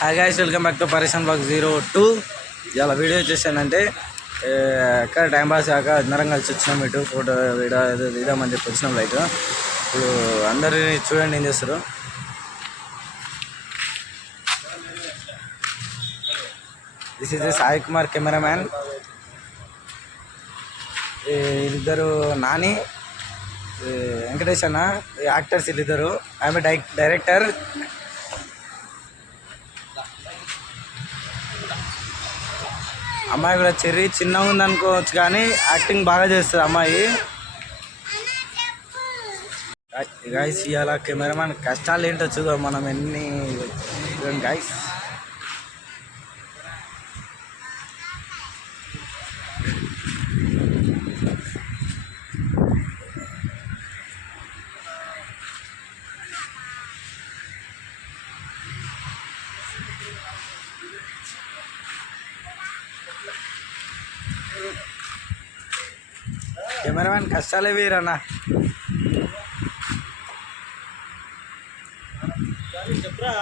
Hi guys, welcome back to పరేషన్ blog 02. ఇలా వీడియో చేశానంటే ఎక్కడ టైం పాస్ కాక అందరం కలిసి వచ్చినాం. ఇటు ఫోటో వీడియో ఇదామని చెప్పి వచ్చినాం. లైక్ ఇప్పుడు అందరినీ చూడండి ఏం చేస్తారు. దిస్ ఈజ్ సాయి కుమార్ కెమెరామ్యాన్. వీళ్ళిద్దరు నాని, వెంకటేష్ అన్న యాక్టర్స్. వీళ్ళిద్దరు ఆమె డైరెక్టర్. అమ్మాయి కూడా చెర్రీ చిన్నగా ఉంది అనుకోవచ్చు, కానీ యాక్టింగ్ బాగా చేస్తుంది అమ్మాయి. గైస్ ఇవాళ కెమెరామ్యాన్ కష్టాలు ఏంటో చూద్దాం మనం. ఎన్ని చూడండి గైస్. కెమెరామ్యాన్ కష్టాలే వీరన్నా. చెప్పరా